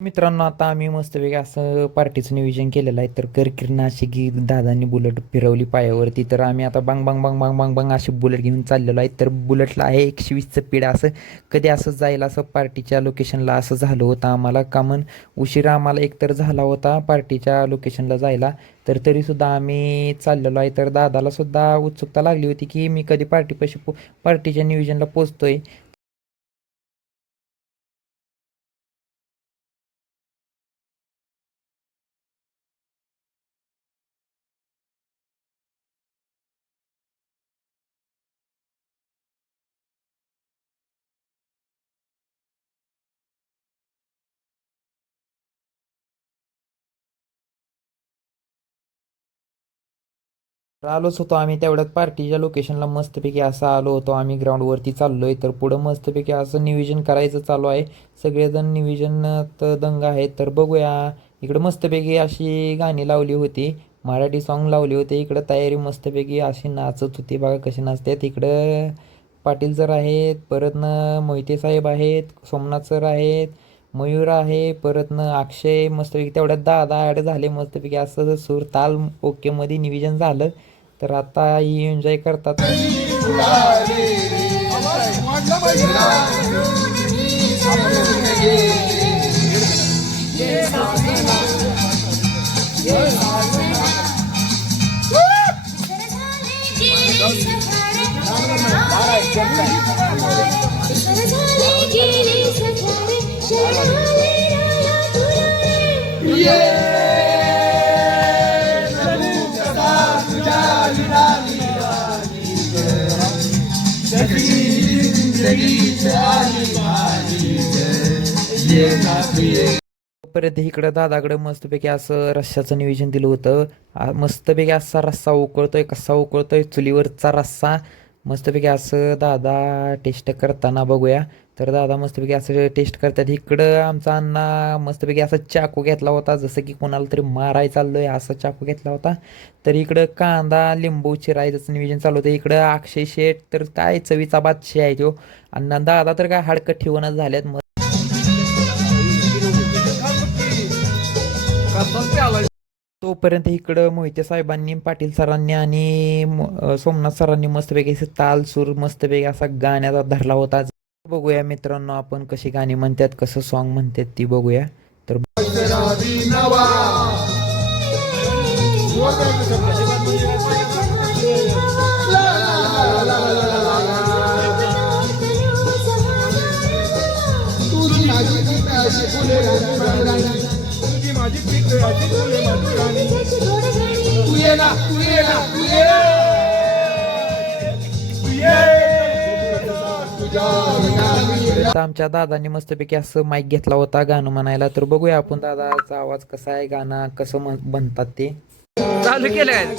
मित्रांनो आता आम्ही मस्तपैकी असं पार्टीचं नियोजन केलेलं आहे. तर करकिरणं अशी की दादांनी बुलेट फिरवली पायावरती. तर आम्ही आता बांग बांग बांग बांग बांग बांग अशी बुलेट घेऊन चाललेलो आहे. तर बुलेटला आहे एकशे वीसचं पीड. असं कधी असं जाईल असं पार्टीच्या लोकेशनला असं झालं होतं आम्हाला? का म्हण उशिरा आम्हाला एकतर झाला होता पार्टीच्या लोकेशनला जायला. तर तरीसुद्धा आम्ही चाललेलो आहे. तर दादालासुद्धा उत्सुकता लागली होती की मी कधी पार्टीपाशी पो पार्टीच्या नियोजनला पोचतोय. तर आलोच होतो आम्ही तेवढ्यात पार्टीच्या लोकेशनला मस्तपैकी असं आलो होतो. आम्ही ग्राउंडवरती चाललो आहे तर पुढं मस्तपैकी असं नियोजन करायचं चालू आहे. सगळेजण नियोजनात दंग आहेत तर बघूया. इकडं मस्तपैकी अशी गाणी लावली होती. मराठी सॉन्ग लावली होती. इकडं तयारी मस्तपैकी अशी नाचत होती. बघा कशी नाचतात इकडं पाटील सर आहेत परत मोहिते साहेब आहेत सोमनाथ सर आहेत मयूर आहे परत अक्षय. मस्तपैकी तेवढ्यात दादा ॲड झाले. मस्तपैकी असं सूर ताल ओकेमध्ये निव्हिजन झालं. तर आता ही एन्जॉय करतात. परत इकडं दादाकडं मस्तपैकी असं रस्स्याचं नियोजन दिलं होतं. मस्तपैकी असा रस्सा उकळतोय कसा उकळतोय चुलीवरचा रस्सा. मस्तपैकी असं दादा टेस्ट करताना बघूया. तर दादा मस्तपैकी असं टेस्ट करतात. इकडं आमचा अण्णा मस्तपैकी असा चाकू घेतला होता. जसं की कोणाला तरी माराय चाललोय असा चाकू घेतला होता. तर इकडं कांदा लिंबू चिरायचं नियोजन चालू होतं. इकडं अक्षय शेठ तर काय चवीचा बादशी आहे तो. अण्णा दादा तर काय हाडकं ठेवूनच झाल्यात मग तोपर्यंत इकडं मोहिते साहेबांनी पाटील सरांनी आणि सोमनाथ सरांनी मस्तपैकी असं ताल सूर मस्तपैकी असा गाण्याचा धरला होता. बघूया मित्रांनो आपण कशी गाणी म्हणतात कसं सॉन्ग म्हणतात ती बघूया. तर आता आमच्या दादांनी मस्तपैकी असं माईक घेतला होता गाणं म्हणायला. तर बघूया आपण दादाचा आवाज कसा आहे गाणं कसं म्हणतात ते. चालू केलं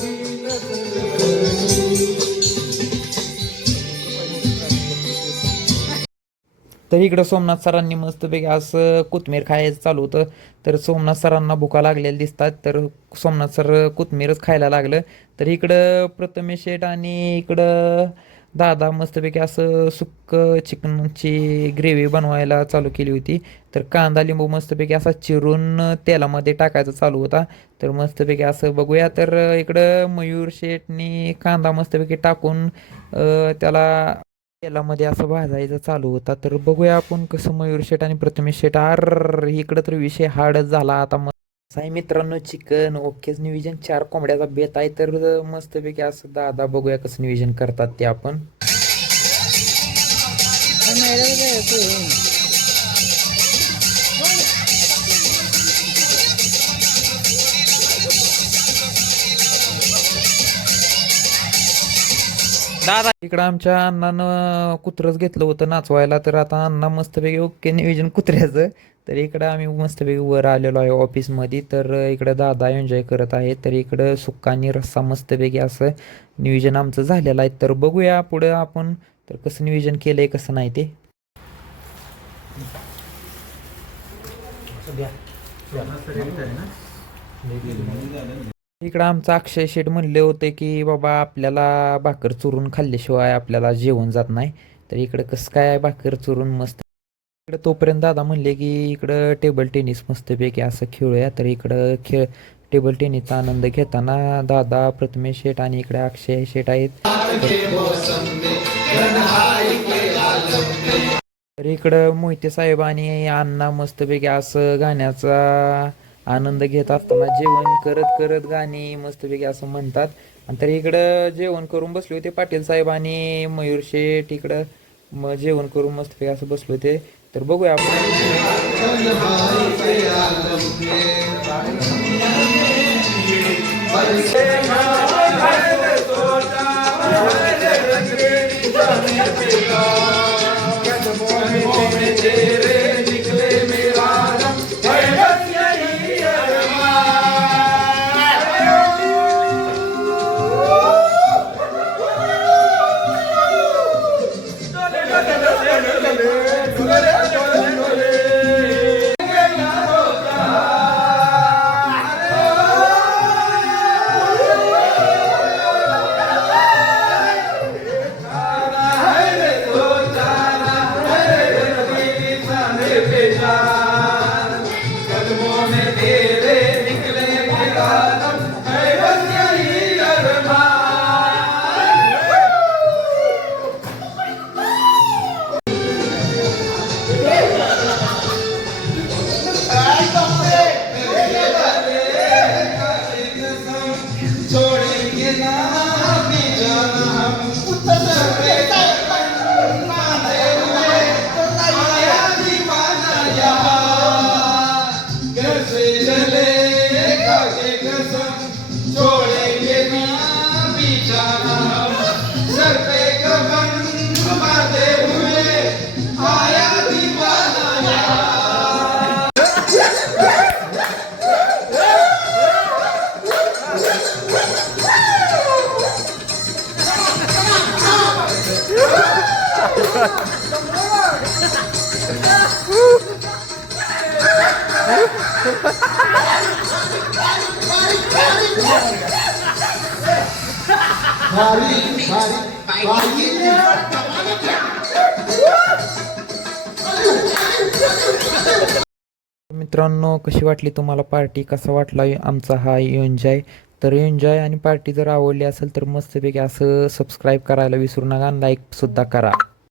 तर इकडं सोमनाथ सरांनी मस्तपैकी असं कोथमीर खायचं चालू होतं. तर सोमनाथ सरांना भुका लागलेल्या दिसतात. तर सोमनाथ सर कोथमीरच खायला लागलं. तर इकडं प्रथमेश शेठ आणि इकडं दादा मस्तपैकी असं सुक्क चिकनची ग्रेव्ही बनवायला चालू केली होती. तर कांदा लिंबू मस्तपैकी असा चिरून तेलामध्ये टाकायचा चालू होता. तर मस्तपैकी असं बघूया. तर इकडं मयूर शेटनी कांदा मस्तपैकी टाकून त्याला तेलामध्ये असं भाजायचं चालू होता. तर बघूया आपण कसं मयूर शेट आणि प्रथमेश शेट आर इकडं तर विषय हार्डच झाला आता. मग आहे मित्रांनो चिकन ओकेच नियोजन. चार कोंबड्याचा बेत आहे तर मस्तपैकी असं दादा बघूया कसं नियोजन करतात ते आपण. दादा. इकडं आमच्या अण्णानं कुत्रंच घेतलं होतं नाचवायला तर आता अण्णा मस्तपैकी ओके नियोजन कुत्र्याचं. तर इकडं आम्ही मस्तपैकी वर आलेलो आहे ऑफिसमध्ये. तर इकडं दादा एन्जॉय करत आहे तर इकडं सुक्कानी आणि रस्सा मस्तपैकी असं नियोजन आमचं झालेलं आहे. तर बघूया पुढं आपण. तर कसं नियोजन केलं आहे कसं नाही ते. इकडं आमचं अक्षय शेठ म्हणले होते की बाबा आपल्याला भाकर चुरून खाल्ल्याशिवाय आपल्याला जेवण जात नाही. तर इकडं कसं काय भाकर चुरून मस्त इकडं तोपर्यंत दादा म्हणले की इकडं टेबल टेनिस मस्तपैकी असं खेळूया. तर इकडं खेळ टेबल टेनिसचा आनंद घेताना दादा प्रथमेश शेठ आणि इकडे अक्षय शेठ आहेत. तर इकडं मोहिते साहेब आणि अण्णा मस्तपैकी असं गाण्याचा आनंद घेत असताना जेवण करत करत गाणी मस्तपैकी असं म्हणतात. आणि तर इकडं जेवण करून बसले होते पाटील साहेब आणि मयूर शेठ. इकडं मग जेवण करून मस्तपैकी असं बसले होते. तर बघूया आपण. मित्रांनो कशी वाटली तुम्हाला पार्टी? कसा वाटला आमचा हा एन्जॉय? तर एन्जॉय आणि पार्टी जर आवडली असेल तर मस्तपैकी असं सबस्क्राईब करायला विसरू नका लाईक सुद्धा करा.